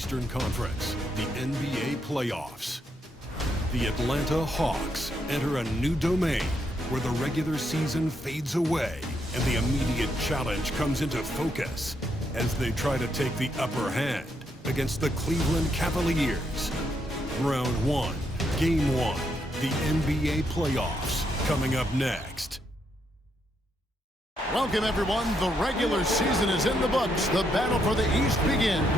Eastern Conference, the NBA playoffs. The Atlanta Hawks enter a new domain where the regular season fades away and the immediate challenge comes into focus as they try to take the upper hand against the Cleveland Cavaliers. Round 1, Game 1, the NBA playoffs, coming up next. Welcome, everyone. The regular season is in the books. The battle for the East begins.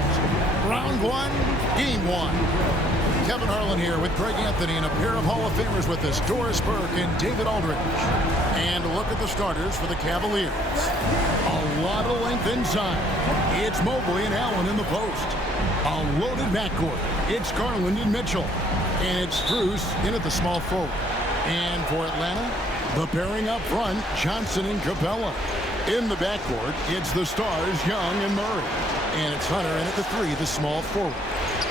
Round 1, Game 1. Kevin Harlan here with Greg Anthony and a pair of Hall of Famers with us, Doris Burke and David Aldridge. And look at the starters for the Cavaliers. A lot of length inside. It's Mobley and Allen in the post. A loaded backcourt. It's Garland and Mitchell. And it's Strus in at the small forward. And for Atlanta, the pairing up front, Johnson and Capella. In the backcourt, it's the stars, Young and Murray. And it's Hunter in at the 3, the small forward.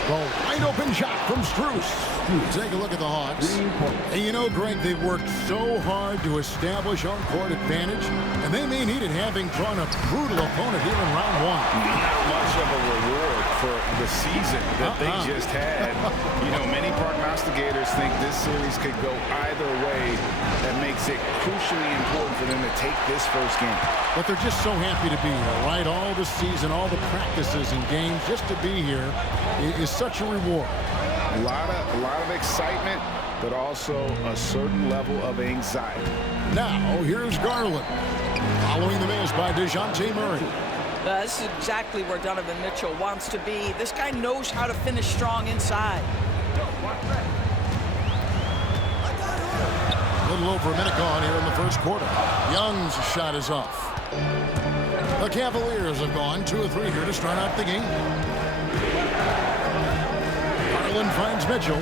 The wide open shot from Strus. Take a look at the Hawks. And you know, Greg, they've worked so hard to establish home-court advantage, and they may need it having drawn a brutal opponent here in round 1. Not much of a reward for the season that they just had. You know, many prognosticators think this series could go either way. That makes it crucially important for them to take this first game. But they're just so happy to be here, right? All the season, all the practices and games, just to be here is such a reward. A lot of excitement, but also a certain level of anxiety. Now, here's Garland. Following the miss by DeJounte Murray. This is exactly where Donovan Mitchell wants to be. This guy knows how to finish strong inside. A little over a minute gone here in the first quarter. Young's shot is off. The Cavaliers have gone 2 of 3 here to start out the game. Garland finds Mitchell.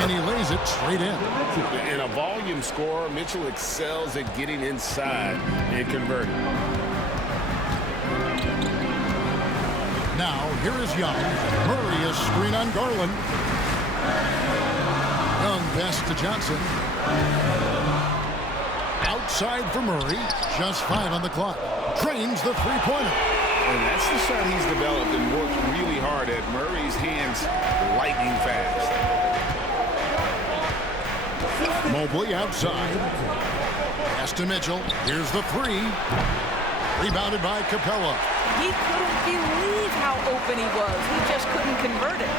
And he lays it straight in. In a volume scorer, Mitchell excels at getting inside and converting. Now, here is Young. Murray is screen on Garland. Young pass to Johnson. Outside for Murray. Just 5 on the clock. Drains the three-pointer. And that's the shot he's developed and worked really hard at. Murray's hands lightning fast. Mobley outside. Pass to Mitchell. Here's the 3. Rebounded by Capella. He couldn't believe how open he was. He just couldn't convert it.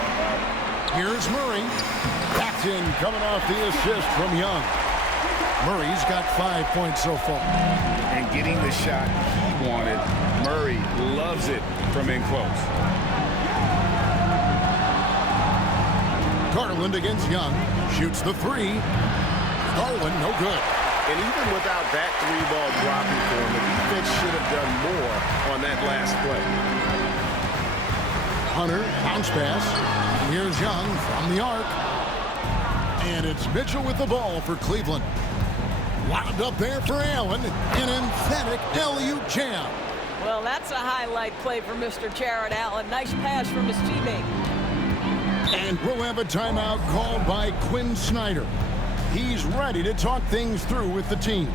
Here's Murray. Backed in, coming off the assist from Young. Murray's got 5 points so far. And getting the shot he wanted. Murray loves it from in close. Garland against Young. Shoots the 3. Garland, no good. And even without that 3-ball dropping for him, the defense should have done more on that last play. Hunter, bounce pass. And here's Young from the arc. And it's Mitchell with the ball for Cleveland. Wound up there for Allen. An emphatic alley-oop jam. Well, that's a highlight play for Mr. Jared Allen. Nice pass from his teammate. And we'll have a timeout called by Quinn Snyder. He's ready to talk things through with the team.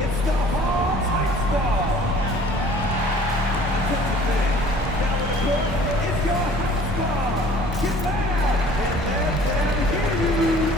It's the Hawks High Star. It's your High Star. Get back and let them hear you.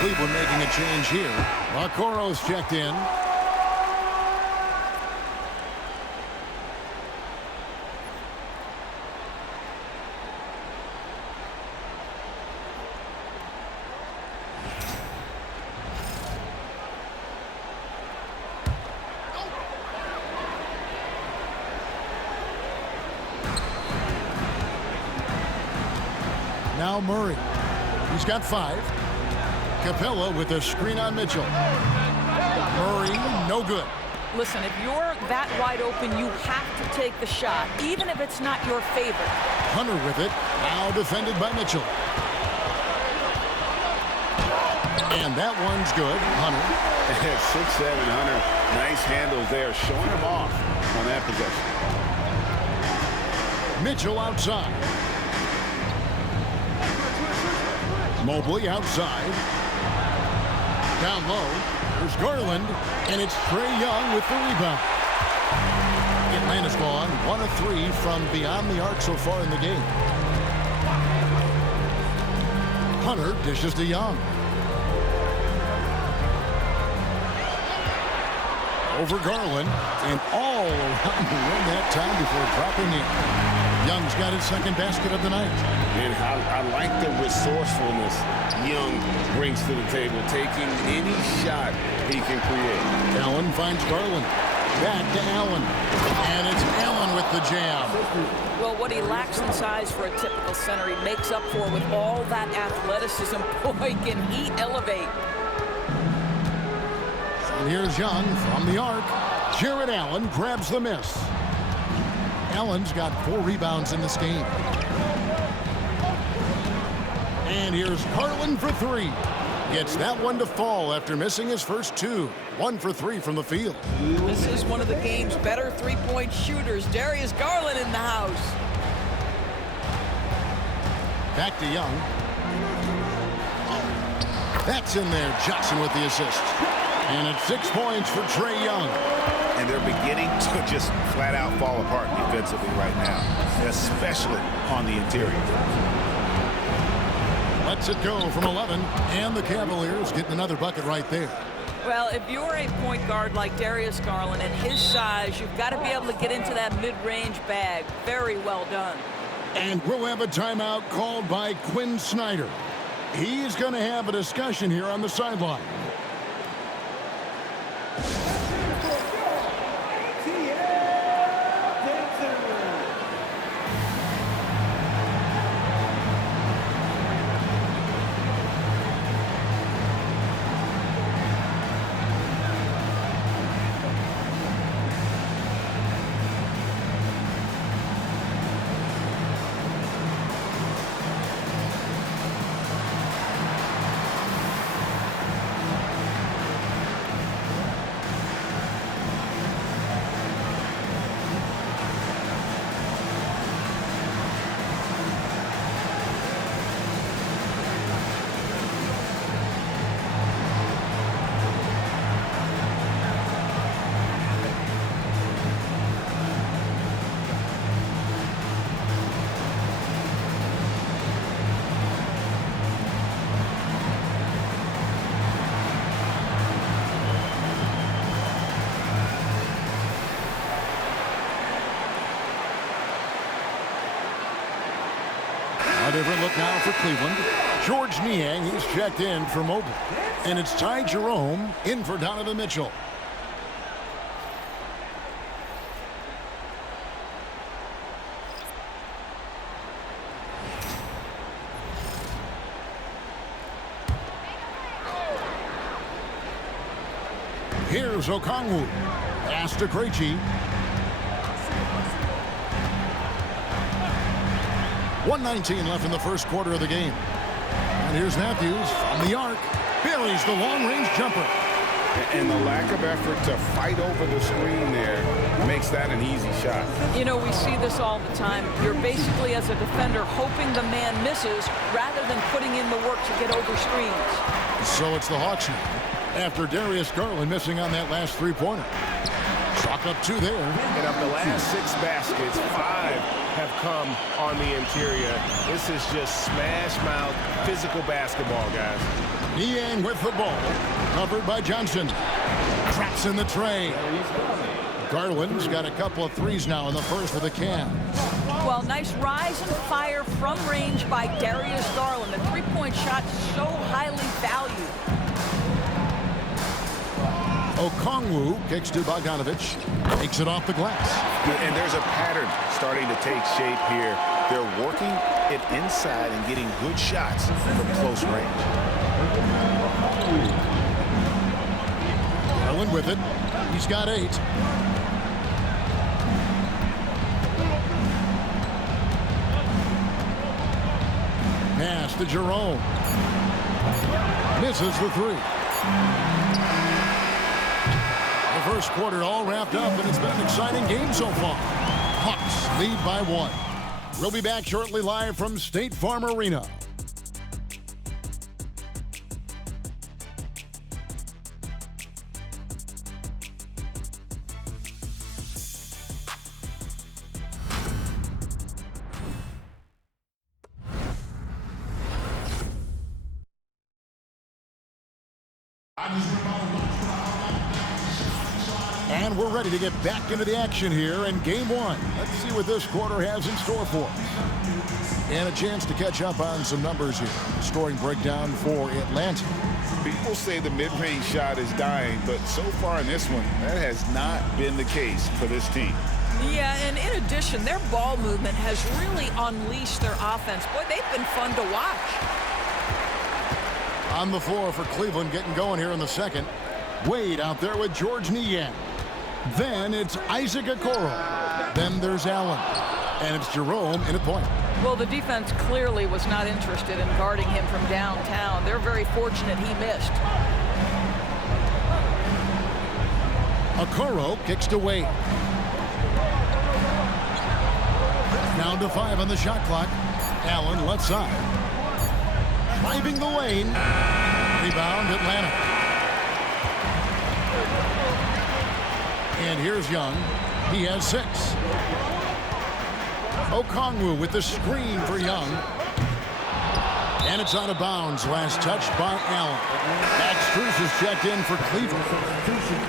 Cleveland making a change here. Okoro's checked in. Now Murray. He's got 5. Capella with a screen on Mitchell. Murray, no good. Listen, if you're that wide open, you have to take the shot, even if it's not your favorite. Hunter with it. Now defended by Mitchell. And that one's good. Hunter. 6'7" Hunter. Nice handles there, showing him off on that possession. Mitchell outside. Mobley outside. Down low. There's Garland. And it's Trae Young with the rebound. Atlanta's gone 1 of 3 from beyond the arc so far in the game. Hunter dishes to Young. Over Garland, and all around the rim that time before dropping in. Young's got his second basket of the night. And I like the resourcefulness Young brings to the table, taking any shot he can create. Allen finds Garland. Back to Allen. And it's Allen with the jam. Well, what he lacks in size for a typical center, he makes up for with all that athleticism. Boy, can he elevate. And here's Young from the arc. Jared Allen grabs the miss. Allen's got 4 rebounds in this game. And here's Garland for 3. Gets that one to fall after missing his first 2. 1 for 3 from the field. This is one of the game's better three-point shooters. Darius Garland in the house. Back to Young. That's in there. Johnson with the assist. And it's 6 points for Trae Young. And they're beginning to just flat out fall apart defensively right now, especially on the interior. Lets it go from 11, and the Cavaliers getting another bucket right there. Well, if you're a point guard like Darius Garland and his size, you've got to be able to get into that mid-range bag. Very well done. And we'll have a timeout called by Quinn Snyder. He's going to have a discussion here on the sideline. A different look now for Cleveland. George Niang, he's checked in for Mobley. And it's Ty Jerome in for Donovan Mitchell. Here's Okongwu. Pass to Krejci. 1:19 left in the first quarter of the game. And here's Matthews from the arc. Buries the long-range jumper. And the lack of effort to fight over the screen there makes that an easy shot. You know, we see this all the time. You're basically, as a defender, hoping the man misses rather than putting in the work to get over screens. So it's the Hawks now, after Darius Garland missing on that last three-pointer. Chalk up 2 there. And of the last 6 baskets, 5 have come on the interior. This is just smash-mouth physical basketball, guys. Niang with the ball. Covered by Johnson. Traps in the tray. Garland's got a couple of threes now in the first for the Cavs. Well, nice rise and fire from range by Darius Garland. The three-point shot so highly valued. Okongwu kicks to Bogdanovich. Takes it off the glass. And there's a pattern starting to take shape here They're working it inside and getting good shots from close range. Garland with it. He's got 8. Pass to Jerome. Misses the 3. The first quarter all wrapped up, and it's been an exciting game so far. Hawks lead by 1. We'll be back shortly live from State Farm Arena. And we're ready to get back into the action here in Game 1. Let's see what this quarter has in store for us. And a chance to catch up on some numbers here. Scoring breakdown for Atlanta. People say the mid-range shot is dying, but so far in this one, that has not been the case for this team. Yeah, and in addition, their ball movement has really unleashed their offense. Boy, they've been fun to watch. On the floor for Cleveland, getting going here in the second. Wade out there with George Niang. Then it's Isaac Okoro. Then there's Allen. And it's Jerome in a point. Well, the defense clearly was not interested in guarding him from downtown. They're very fortunate he missed. Okoro kicks to Wade. Down to 5 on the shot clock. Allen left side. Driving the lane. Rebound Atlanta. And here's Young. He has 6. Okongwu with the screen for Young. And it's out of bounds. Last touch by Allen. Max Strus is checked in for Cleveland. Substitution.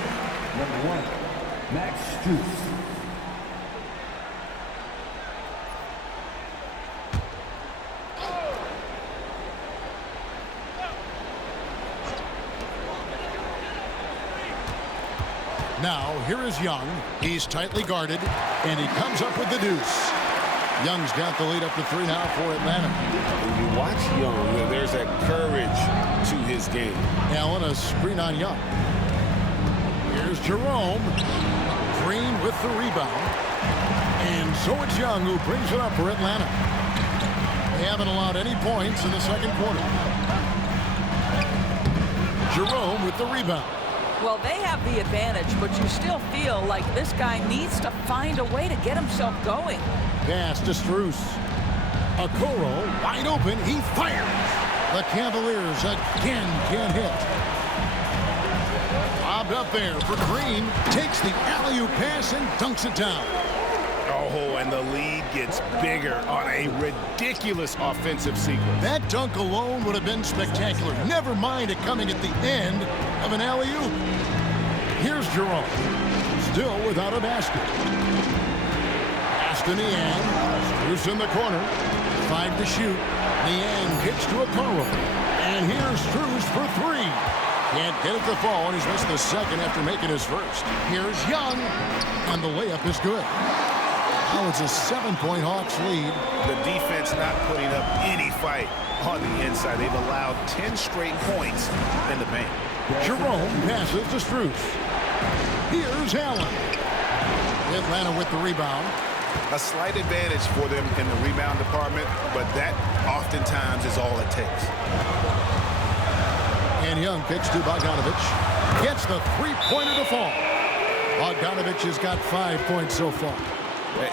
Number 1, Max Strus. Now, here is Young. He's tightly guarded, and he comes up with the deuce. Young's got the lead up to 3 now for Atlanta. When you watch Young, there's that courage to his game. Allen, a screen on Young. Here's Jerome. Green with the rebound. And so it's Young who brings it up for Atlanta. They haven't allowed any points in the second quarter. Jerome with the rebound. Well, they have the advantage, but you still feel like this guy needs to find a way to get himself going. Pass to Strus. Okoro wide open. He fires. The Cavaliers again can't hit. Lobbed up there for Green. Takes the alley-oop pass and dunks it down. Oh, and the lead gets bigger on a ridiculous offensive sequence. That dunk alone would have been spectacular. Never mind it coming at the end of an alley-oop. Here's Jerome. Still without a basket. Pass to Niang. Strus in the corner. 5 to shoot. Niang kicks to Okoro. And here's Strus for 3. Can't get it to fall, and he's missed the second after making his first. Here's Young. And the layup is good. Now it's a 7-point Hawks lead. The defense not putting up any fight on the inside. They've allowed 10 straight points in the paint. Jerome passes to Strus. Here's Allen. Atlanta with the rebound. A slight advantage for them in the rebound department, but that oftentimes is all it takes. And Young kicks to Bogdanovic. Gets the three-pointer to fall. Bogdanovic has got 5 points so far.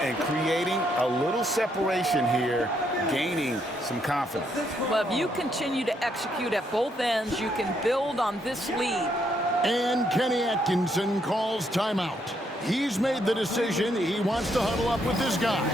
And creating a little separation here, gaining some confidence. Well, if you continue to execute at both ends, you can build on this lead. And Kenny Atkinson calls timeout. He's made the decision. He wants to huddle up with this guy.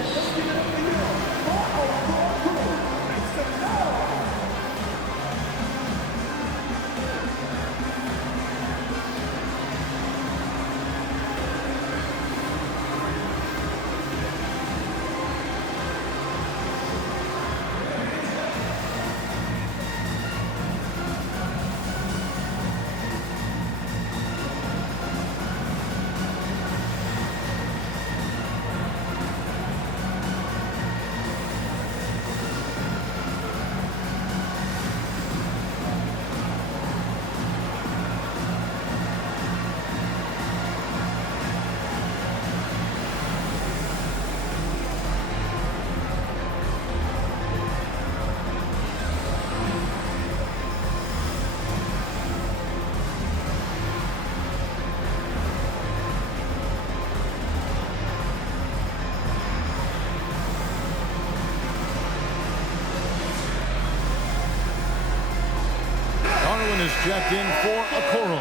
is checked in for Okoro.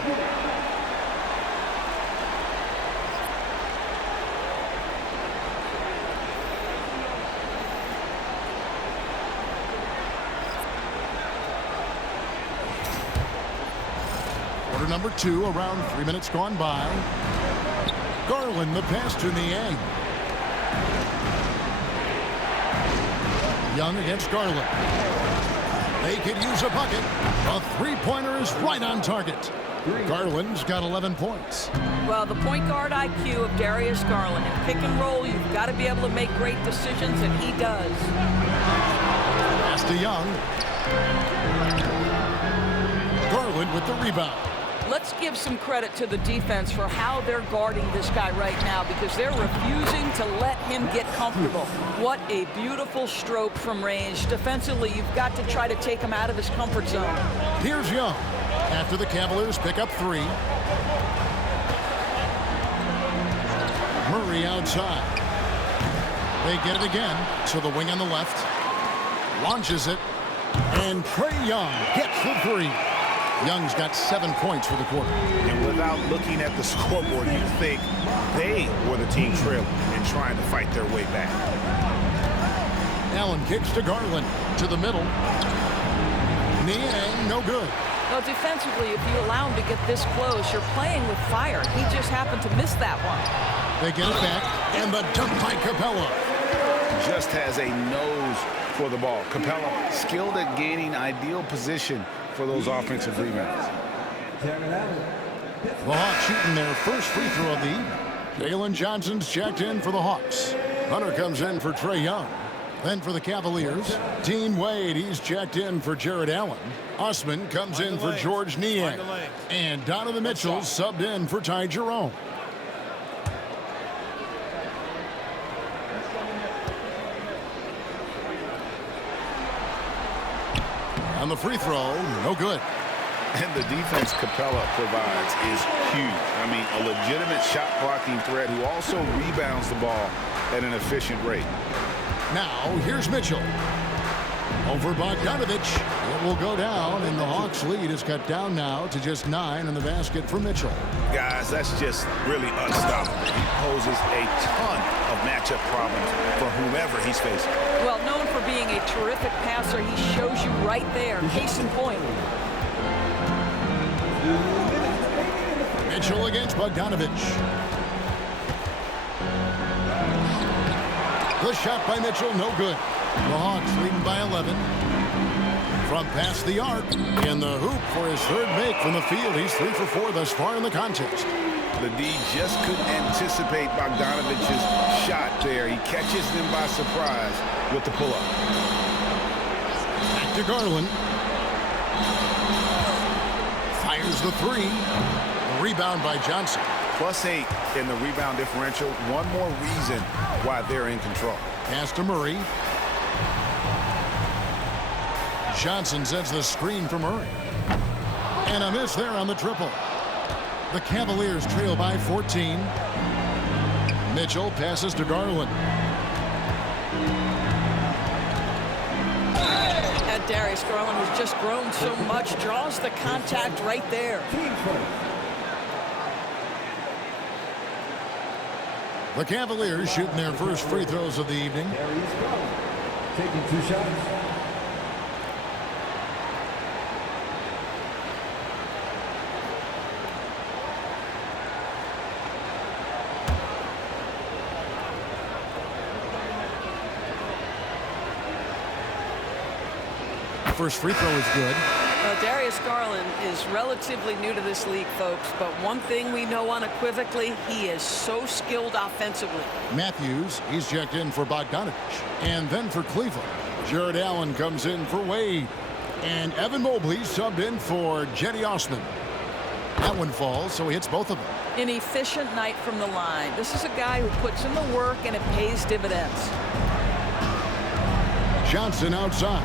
Quarter number 2, around 3 minutes gone by. Garland, the pass to Niang. Young against Garland. They could use a bucket. A three-pointer is right on target. Garland's got 11 points. Well, the point guard IQ of Darius Garland. In pick and roll, you've got to be able to make great decisions, and he does. Pass to Young. Garland with the rebound. Let's give some credit to the defense for how they're guarding this guy right now, because they're refusing to let him get comfortable. What a beautiful stroke from range. Defensively, you've got to try to take him out of his comfort zone. Here's Young after the Cavaliers pick up 3. Murray outside. They get it again to the wing on the left. Launches it. And Trae Young gets the 3. Young's got 7 points for the quarter. And without looking at the scoreboard, you think they were the team trailing and trying to fight their way back. Allen kicks to Garland to the middle. Niang, no good. Well, defensively, if you allow him to get this close, you're playing with fire. He just happened to miss that one. They get it back, and the dunk by Capella. Just has a nose for the ball. Capella skilled at gaining ideal position for those offensive rebounds. The Hawks shooting their first free throw of the evening. Jalen Johnson's checked in for the Hawks. Hunter comes in for Trae Young. Then for the Cavaliers, Dean Wade, he's checked in for Jared Allen. Osman comes in for George Niang. And Donovan Mitchell subbed in for Ty Jerome. On the free throw, no good. And the defense Capella provides is huge. I mean, a legitimate shot blocking threat who also rebounds the ball at an efficient rate. Now, here's Mitchell. Over Bogdanovich. It will go down, and the Hawks' lead is cut down now to just 9 in the basket for Mitchell. Guys, that's just really unstoppable. He poses a ton of matchup problems for whomever he's facing. Well, known for being a terrific passer, he shows you right there. Case in point. Mitchell against Bogdanovich. The shot by Mitchell, no good. The Hawks leading by 11. From past the arc, in the hoop for his third make from the field. He's 3 for 4 thus far in the contest. The D just couldn't anticipate Bogdanovich's shot there. He catches them by surprise with the pull-up. Back to Garland. Fires the 3. A rebound by Johnson. +8 in the rebound differential. One more reason why they're in control. Pass to Murray. Johnson sends the screen for Murray. And a miss there on the triple. The Cavaliers trail by 14. Mitchell passes to Garland. And Darius Garland has just grown so much, draws the contact right there. The Cavaliers shooting their first free throws of the evening. Darius Garland taking 2 shots. First free throw is good. Well, Darius Garland is relatively new to this league, folks, but one thing we know unequivocally, he is so skilled offensively. Matthews, he's checked in for Bogdanovich. And then for Cleveland, Jared Allen comes in for Wade. And Evan Mobley subbed in for Jetty Osman. That one falls, so he hits both of them. An efficient night from the line. This is a guy who puts in the work, and it pays dividends. Johnson outside.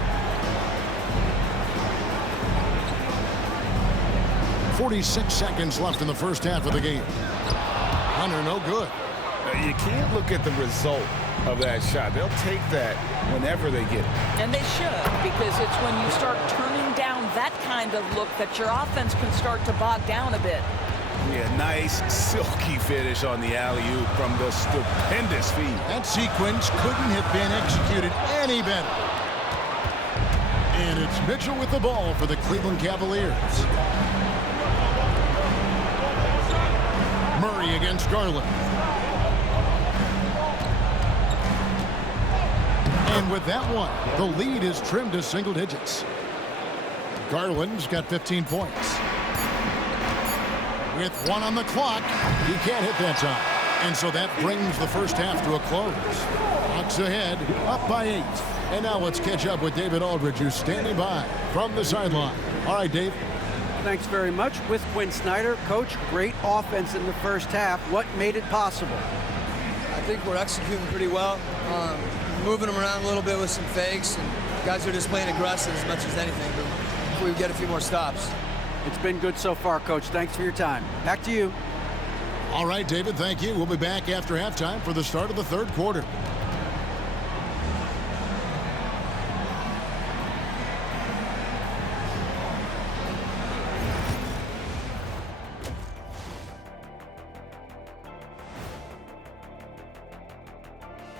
46 seconds left in the first half of the game. Hunter, no good. You can't look at the result of that shot. They'll take that whenever they get it. And they should, because it's when you start turning down that kind of look that your offense can start to bog down a bit. Yeah, nice silky finish on the alley-oop from the stupendous feed. That sequence couldn't have been executed any better. And it's Mitchell with the ball for the Cleveland Cavaliers. Murray against Garland. And with that one, the lead is trimmed to single digits. Garland's got 15 points. With one on the clock, he can't hit that time. And so that brings the first half to a close. Hawks ahead, up by 8. And now let's catch up with David Aldridge, who's standing by from the sideline. All right, Dave. Thanks very much. With Quinn Snyder, Coach, great offense in the first half. What made it possible? I think we're executing pretty well. Moving them around a little bit with some fakes, and guys are just playing aggressive as much as anything. But if we get a few more stops. It's been good so far, Coach. Thanks for your time. Back to you. All right, David, thank you. We'll be back after halftime for the start of the third quarter.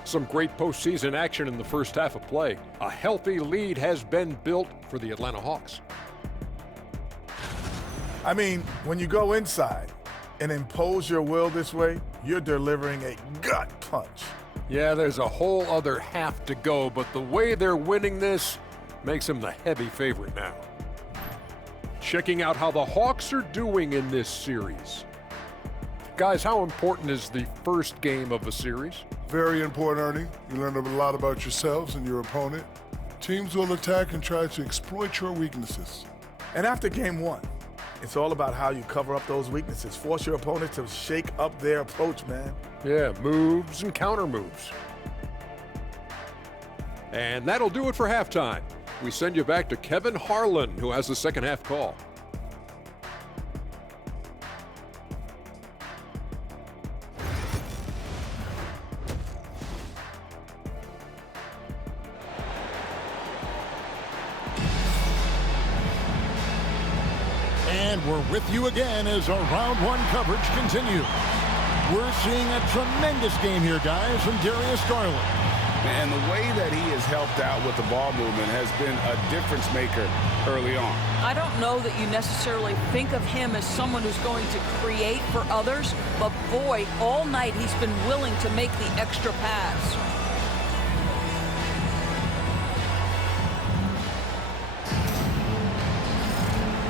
Some great postseason action in the first half of play. A healthy lead has been built for the Atlanta Hawks. I mean, when you go inside and impose your will this way, you're delivering a gut punch. Yeah, there's a whole other half to go, but the way they're winning this makes them the heavy favorite now. Checking out how the Hawks are doing in this series. Guys, how important is the first game of a series? Very important, Ernie. You learn a lot about yourselves and your opponent. Teams will attack and try to exploit your weaknesses. And after game one, it's all about how you cover up those weaknesses. Force your opponent to shake up their approach, man. Yeah, moves and counter moves. And that'll do it for halftime. We send you back to Kevin Harlan, who has the second half call. And we're with you again as our round one coverage continues. We're seeing a tremendous game here, guys, from Darius Garland. And the way that he has helped out with the ball movement has been a difference maker early on. I don't know that you necessarily think of him as someone who's going to create for others, but boy, all night he's been willing to make the extra pass.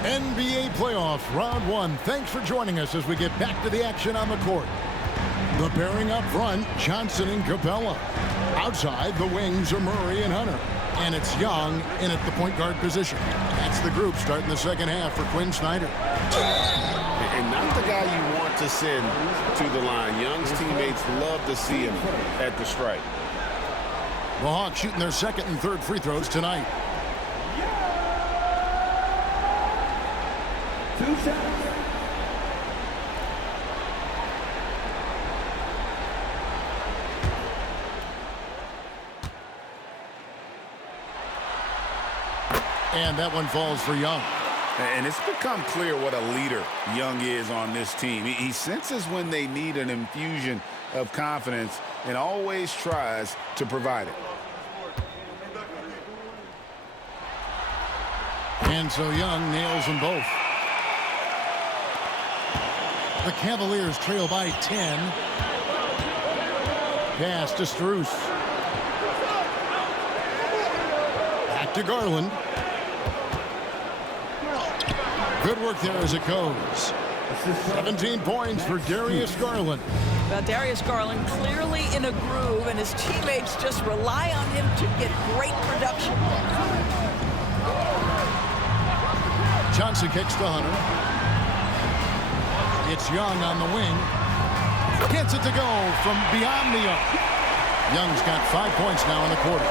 NBA playoffs, round one. Thanks for joining us as we get back to the action on the court. The pairing up front, Johnson and Capella. Outside, the wings are Murray and Hunter. And it's Young in at the point guard position. That's the group starting the second half for Quinn Snyder. And not the guy you want to send to the line. Young's teammates love to see him at the stripe. The Hawks shooting their second and third free throws tonight. 2 seconds. And that one falls for Young. And it's become clear what a leader Young is on this team. He senses when they need an infusion of confidence and always tries to provide it. And so Young nails them both. The Cavaliers trail by 10. Pass to Strus. Back to Garland. Good work there as it goes. 17 points for Darius Garland. Well, Darius Garland clearly in a groove, and his teammates just rely on him to get great production. Johnson kicks to Hunter. It's Young on the wing. Gets it to go from beyond the arc. Young's got 5 points now in the quarter.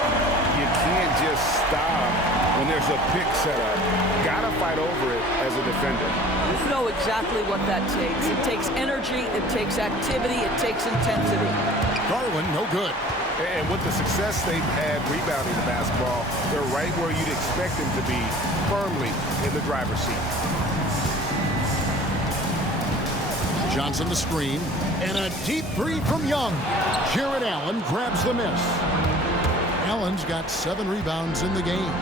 You can't just stop when there's a pick set up. Gotta fight over it as a defender. You know exactly what that takes. It takes energy, it takes activity, it takes intensity. Garland, no good. And with the success they've had rebounding the basketball, they're right where you'd expect them to be, firmly in the driver's seat. Johnson the screen, and a deep three from Young. Jared Allen grabs the miss. Allen's got 7 rebounds in the game.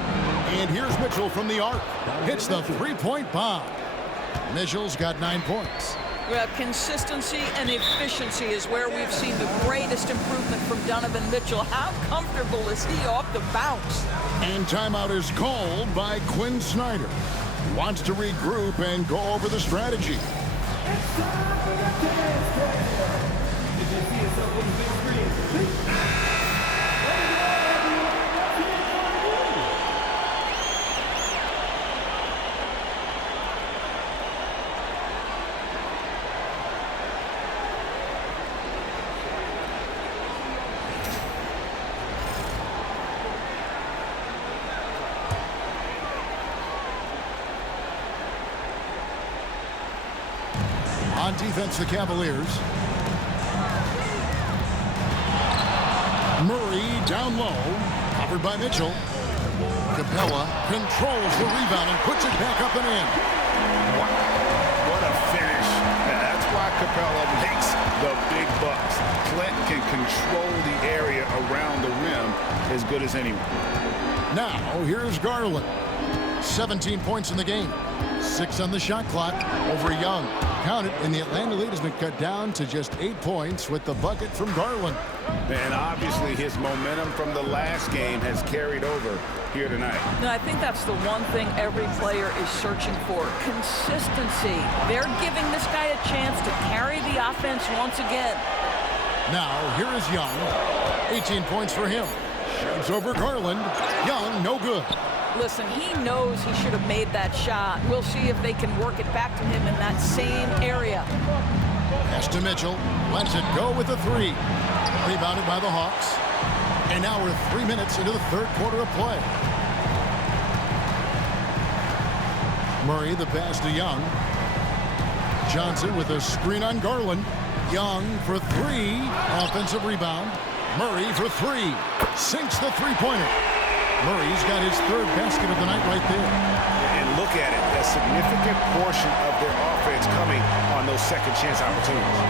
And here's Mitchell from the arc. Hits the three-point bomb. Mitchell's got 9 points. Well, consistency and efficiency is where we've seen the greatest improvement from Donovan Mitchell. How comfortable is he off the bounce? And timeout is called by Quinn Snyder. Wants to regroup and go over the strategy. It's time for the dance table. Did you see yourself on the big screen? On defense, the Cavaliers. Murray down low, covered by Mitchell. Capella controls the rebound and puts it back up and in. What a finish. And that's why Capella makes the big bucks. Clint can control the area around the rim as good as anyone. Now, here's Garland. 17 points in the game. 6 on the shot clock over Young. Count it, and the Atlanta lead has been cut down to just 8 points with the bucket from Garland. And obviously his momentum from the last game has carried over here tonight. And I think that's the one thing every player is searching for, consistency. They're giving this guy a chance to carry the offense once again. Now, here is Young. 18 points for him. Shoots over Garland. Young, no good. Listen, he knows he should have made that shot. We'll see if they can work it back to him in that same area. Pass to Mitchell. Lets it go with a 3. Rebounded by the Hawks. And now we're 3 minutes into the third quarter of play. Murray, the pass to Young. Johnson with a screen on Garland. Young for 3. Offensive rebound. Murray for 3. Sinks the three-pointer. Murray's got his 3rd basket of the night right there. And look at it, a significant portion of their offense coming on those second chance opportunities.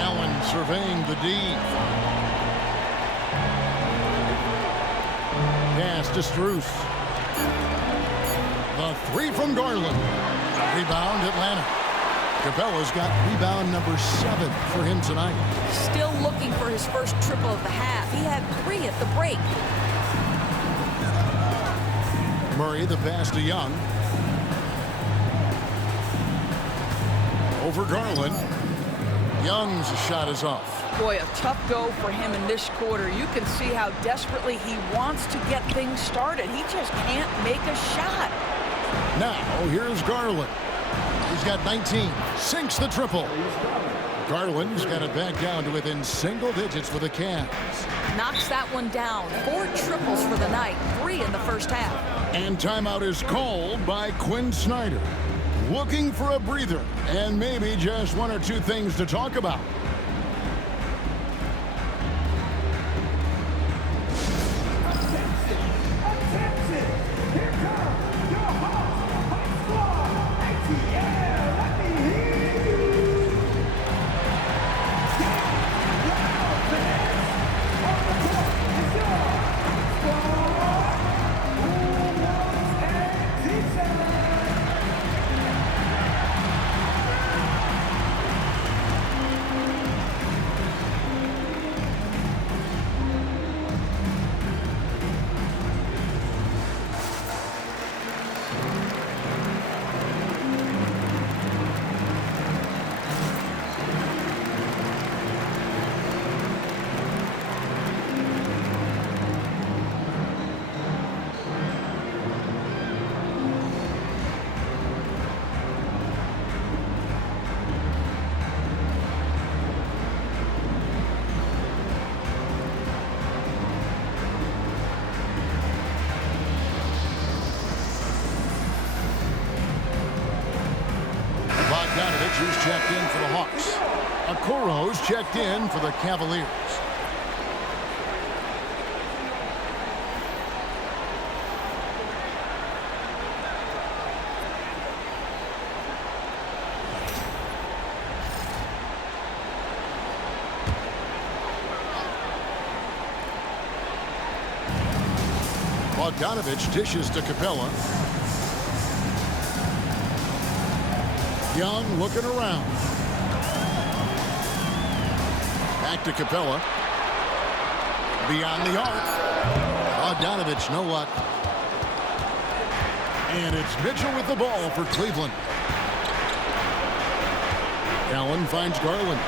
Allen surveying the D. Pass to Strus. The 3 from Garland. Rebound Atlanta. Capella's got rebound number 7 for him tonight. Still looking for his first triple of the half. He had 3 at the break. Murray, the pass to Young. Over Garland. Young's shot is off. Boy, a tough go for him in this quarter. You can see how desperately he wants to get things started. He just can't make a shot. Now, here's Garland. He's got 19. Sinks the triple. Garland's got it back down to within single digits with the Cavs. Knocks that one down. 4 triples for the night. 3 in the first half. And timeout is called by Quinn Snyder. Looking for a breather and maybe just 1 or 2 things to talk about. Bogdanovich is checked in for the Hawks. Okoro's checked in for the Cavaliers. Bogdanovich dishes to Capella. Young looking around. Back to Capella. Beyond the arc. Bogdanovich, no luck. And it's Mitchell with the ball for Cleveland. Allen finds Garland.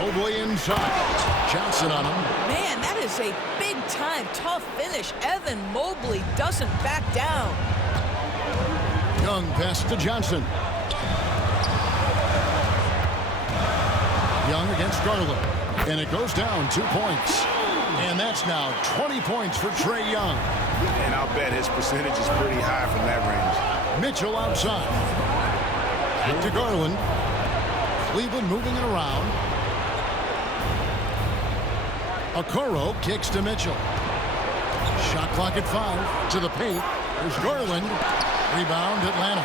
Mobley inside. Johnson on him. Man, that is a big-time tough finish. Evan Mobley doesn't back down. Young pass to Johnson. Young against Garland. And it goes down 2 points. And that's now 20 points for Trae Young. And I'll bet his percentage is pretty high from that range. Mitchell outside. Back to Garland. Cleveland moving it around. Okoro kicks to Mitchell. Shot clock at 5. To the paint. There's Garland. Rebound, Atlanta.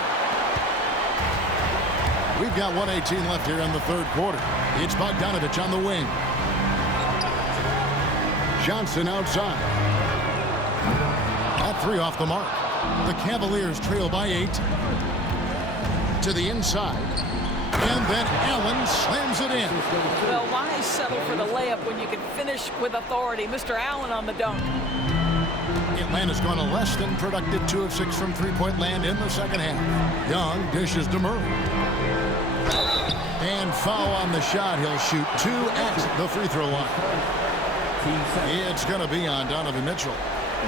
We've got 1:18 left here in the third quarter. It's Bogdanovich on the wing. Johnson outside. At 3 off the mark. The Cavaliers trail by 8. To the inside. And then Allen slams it in. Well, why settle for the layup when you can finish with authority? Mr. Allen on the dunk. Atlanta's gone a less than productive 2 of 6 from three-point land in the second half. Young dishes to Murray. And foul on the shot. He'll shoot 2 at the free throw line. It's going to be on Donovan Mitchell.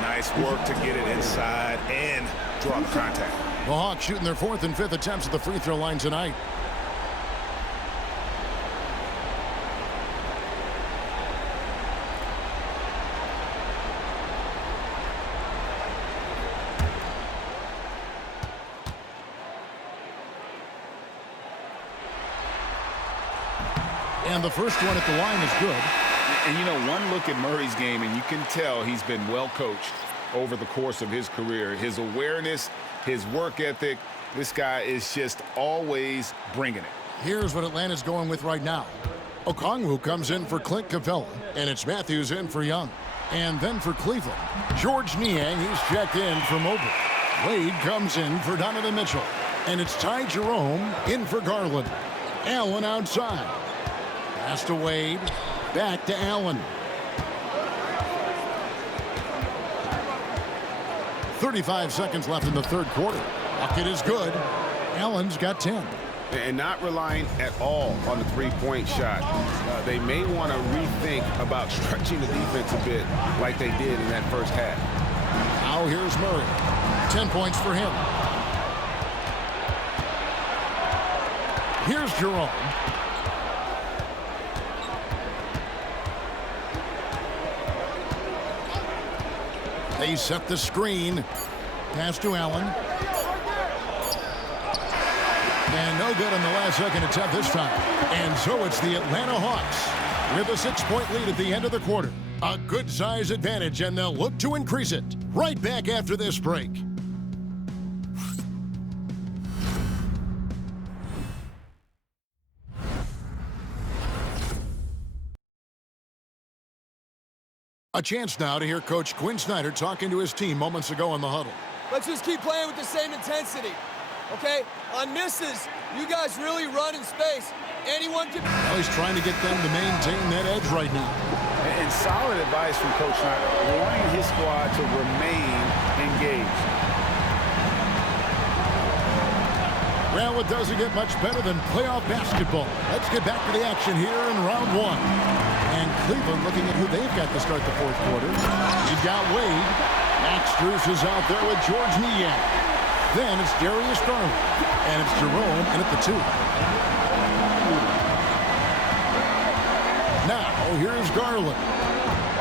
Nice work to get it inside and draw the contact. The Hawks shooting their 4th and 5th attempts at the free throw line tonight. And the first one at the line is good. And, you know, one look at Murray's game, and you can tell he's been well coached over the course of his career. His awareness, his work ethic, this guy is just always bringing it. Here's what Atlanta's going with right now. Okongwu comes in for Clint Capella, and it's Matthews in for Young. And then for Cleveland, George Niang, he's checked in for Mobley. Wade comes in for Donovan Mitchell. And it's Ty Jerome in for Garland. Allen outside. Pass to Wade. Back to Allen. 35 seconds left in the third quarter. Bucket is good. Allen's got 10. And not relying at all on the three-point shot. They may want to rethink about stretching the defense a bit like they did in that first half. Now here's Murray. 10 points for him. Here's Jerome. They set the screen. Pass to Allen. And no good on the last second attempt this time. And so it's the Atlanta Hawks with a 6-point lead at the end of the quarter. A good size advantage, and they'll look to increase it. Right back after this break. A chance now to hear Coach Quinn Snyder talking to his team moments ago in the huddle. Let's just keep playing with the same intensity, okay? On misses, you guys really run in space. Anyone can... Well, he's trying to get them to maintain that edge right now. And solid advice from Coach Snyder, wanting his squad to remain engaged. Well, it doesn't get much better than playoff basketball. Let's get back to the action here in round 1. And Cleveland looking at who they've got to start the fourth quarter. You've got Wade. Max Strus is out there with George Niang. Then it's Darius Garland. And it's Jerome in at the 2. Now, here's Garland.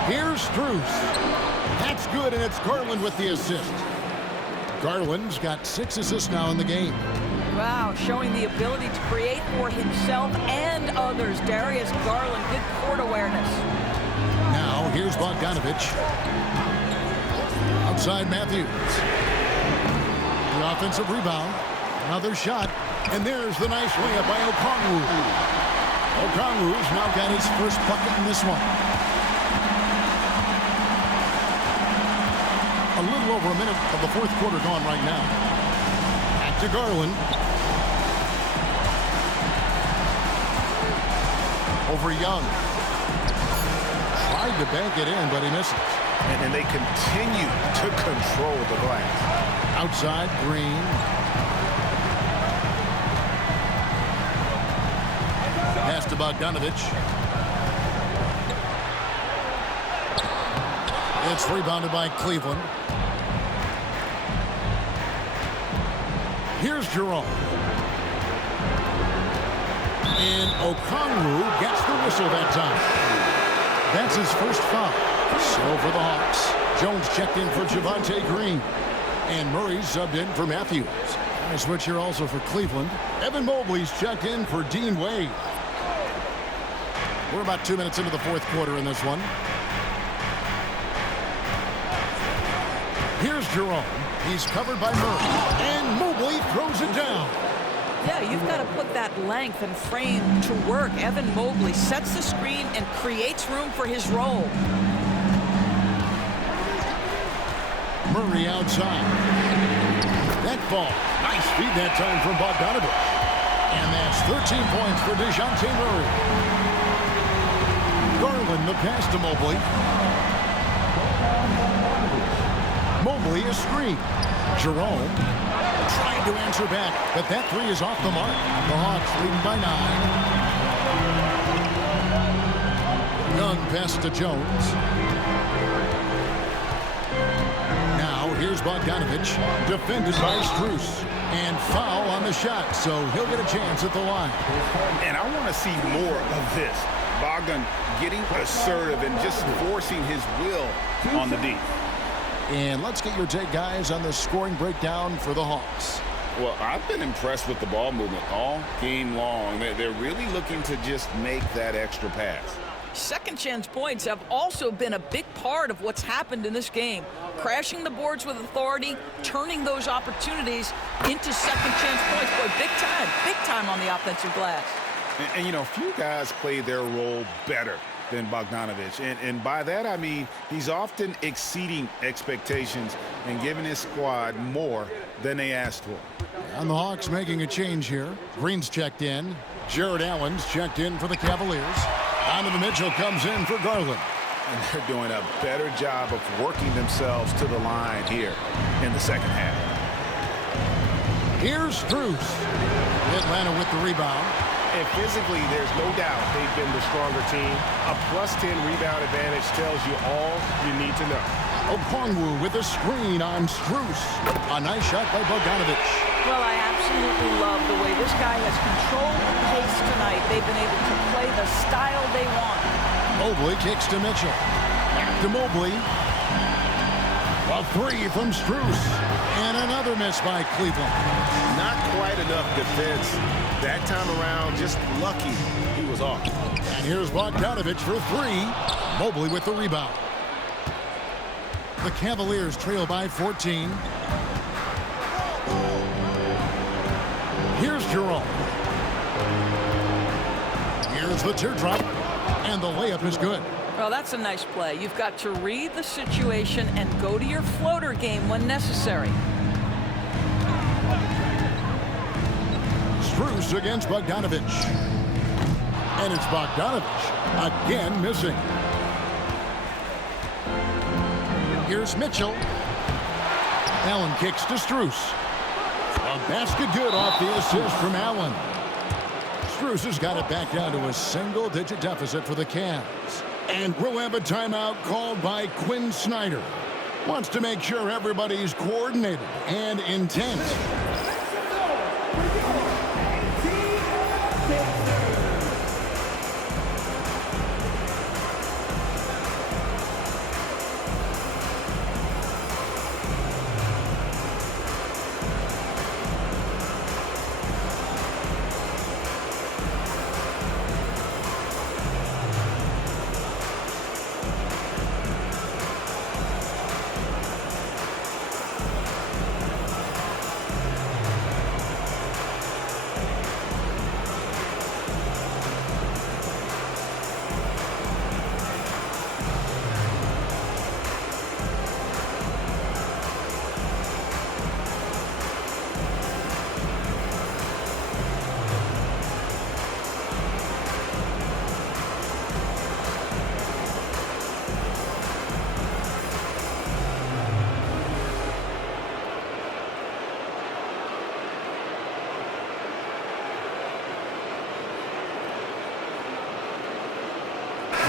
Here's Strus. That's good, and it's Garland with the assist. Garland's got 6 assists now in the game. Wow, showing the ability to create for himself and others. Darius Garland, good court awareness. Now, here's Bogdanovich. Outside Matthews. The offensive rebound. Another shot. And there's the nice layup by Okongwu. Okongwu's now got his first bucket in this one. A little over a minute of the fourth quarter gone right now. Back to Garland. Over Young. Tried to bank it in, but he misses. And they continue to control the glass. Outside, Green. Pass to Bogdanovich. It's rebounded by Cleveland. Here's Jerome. And Okongwu gets the whistle that time. That's his first foul. So for the Hawks, Jones checked in for Javonte Green. And Murray subbed in for Matthews. A switch here also for Cleveland. Evan Mobley's checked in for Dean Wade. We're about 2 minutes into the fourth quarter in this one. Here's Jerome. He's covered by Murray. And Mobley throws it down. Yeah, you've got to put that length and frame to work. Evan Mobley sets the screen and creates room for his role. Murray outside. That ball. Nice feed that time from Bogdanovich. And that's 13 points for DeJounte Murray. Garland the pass to Mobley. Mobley a screen. Jerome trying to answer back, but that three is off the mark. The Hawks leading by 9. Young pass to Jones. Now here's Bogdanovich, defended by Strus. And foul on the shot, so he'll get a chance at the line. And I want to see more of this. Bogdan getting assertive and just forcing his will on the D. And let's get your take, guys, on the scoring breakdown for the Hawks. Well, I've been impressed with the ball movement all game long. They're really looking to just make that extra pass. Second chance points have also been a big part of what's happened in this game. Crashing the boards with authority, turning those opportunities into second chance points. Boy, big time on the offensive glass. And you know, few guys play their role better than Bogdanovich. And by that, I mean he's often exceeding expectations and giving his squad more than they asked for. And the Hawks making a change here. Green's checked in. Jared Allen's checked in for the Cavaliers. Donovan Mitchell comes in for Garland. And they're doing a better job of working themselves to the line here in the second half. Here's Strus. Atlanta with the rebound. And physically, there's no doubt they've been the stronger team. A +10 rebound advantage tells you all you need to know. Okongwu with a screen on Strus. A nice shot by Bogdanovich. Well, I absolutely love the way this guy has controlled the pace tonight. They've been able to play the style they want. Mobley kicks to Mitchell. Back to Mobley. A three from Strus. And another miss by Cleveland. Not quite enough defense that time around. Just lucky he was off. And here's Bogdanovich for three. Mobley with the rebound. The Cavaliers trail by 14. Here's Jerome. Here's the teardrop. And the layup is good. Well, that's a nice play. You've got to read the situation and go to your floater game when necessary. Strus against Bogdanovich. And it's Bogdanovich again missing. Here's Mitchell. Allen kicks to Strus. A basket good off the assist from Allen. Strus has got it back down to a single-digit deficit for the Cavs. And we'll have a timeout called by Quinn Snyder. Wants to make sure everybody's coordinated and intent.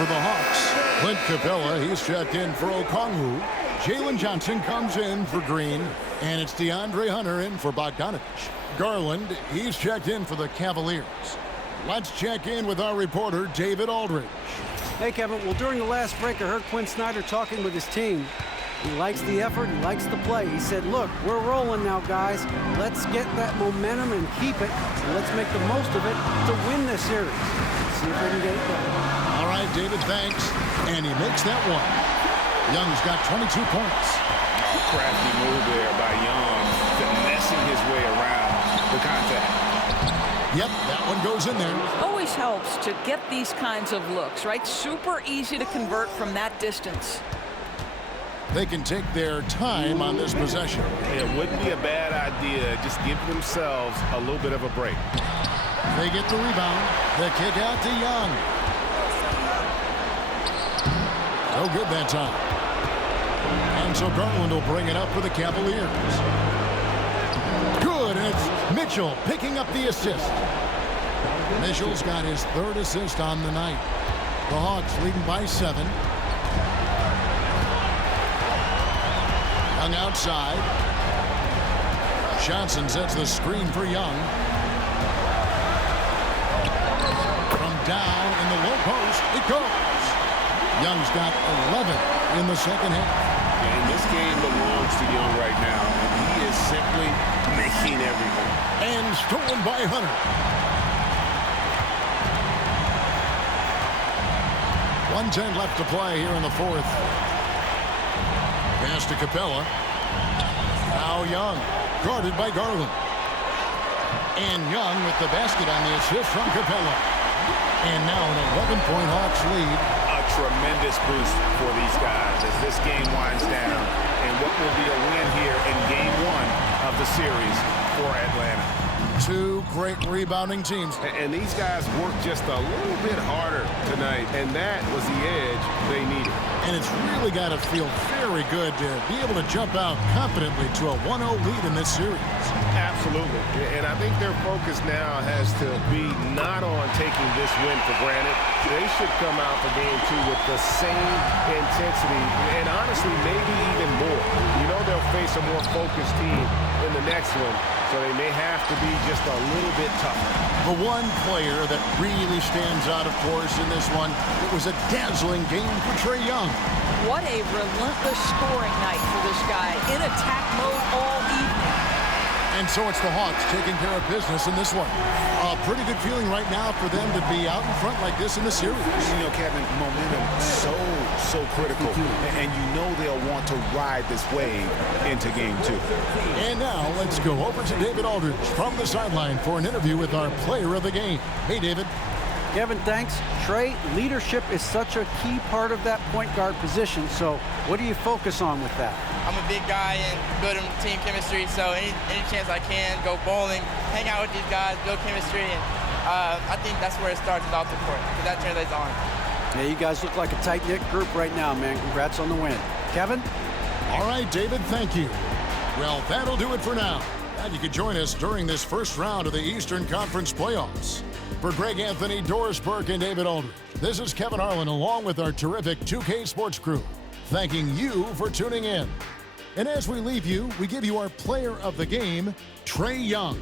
for the Hawks. Clint Capella, he's checked in for Okongwu. Jalen Johnson comes in for Green. And it's DeAndre Hunter in for Bogdanovich. Garland, he's checked in for the Cavaliers. Let's check in with our reporter, David Aldridge. Hey, Kevin. Well, during the last break, I heard Quinn Snyder talking with his team. He likes the effort. He likes the play. He said, look, we're rolling now, guys. Let's get that momentum and keep it. And let's make the most of it to win this series. Let's see if we can get it done. All right, David, thanks. And he makes that one. Young's got 22 points. Crafty move there by Young, finessing his way around the contact. Yep, that one goes in there. Always helps to get these kinds of looks, right? Super easy to convert from that distance. They can take their time on this possession. It wouldn't be a bad idea. Just give themselves a little bit of a break. They get the rebound. The kick out to Young. No good that time. And so Garland will bring it up for the Cavaliers. Good, and it's Mitchell picking up the assist. Mitchell's got his third assist on the night. The Hawks leading by 7. Young outside. Johnson sets the screen for Young. From down in the low post, it goes. Young's got 11 in the second half. And this game belongs to Young right now. And he is simply making everything. And stolen by Hunter. .110 left to play here in the fourth. Pass to Capella. Now Young, guarded by Garland. And Young with the basket on the assist from Capella. And now an 11-point Hawks lead. A tremendous boost for these guys as this game winds down. And what will be a win here in game 1 of the series for Atlanta. Two great rebounding teams. And these guys worked just a little bit harder tonight, and that was the edge they needed. And it's really got to feel very good to be able to jump out confidently to a 1-0 lead in this series. Absolutely. And I think their focus now has to be not on taking this win for granted. They should come out for game 2 with the same intensity, and honestly, maybe even more. You know they'll face a more focused team in the next one, so they may have to be just a little bit tougher. The one player that really stands out, of course, in this one, it was a dazzling game for Trae Young. What a relentless scoring night for this guy. In attack mode all evening. And so it's the Hawks taking care of business in this one. A pretty good feeling right now for them to be out in front like this in the series. You know, Kevin, momentum so critical. And you know they'll want to ride this wave into game 2. And now let's go over to David Aldridge from the sideline for an interview with our player of the game. Hey, David. Kevin, thanks. Trae, leadership is such a key part of that point guard position. So what do you focus on with that? I'm a big guy and good in team chemistry, so any chance I can, go bowling, hang out with these guys, build chemistry, and I think that's where it starts is off the court, because that translates on. Yeah, you guys look like a tight-knit group right now, man. Congrats on the win. Kevin? All right, David, thank you. Well, that'll do it for now. And you can join us during this first round of the Eastern Conference playoffs. For Greg Anthony, Doris Burke, and David Aldridge, this is Kevin Harlan along with our terrific 2K Sports crew, thanking you for tuning in. And as we leave you, we give you our player of the game, Trae Young.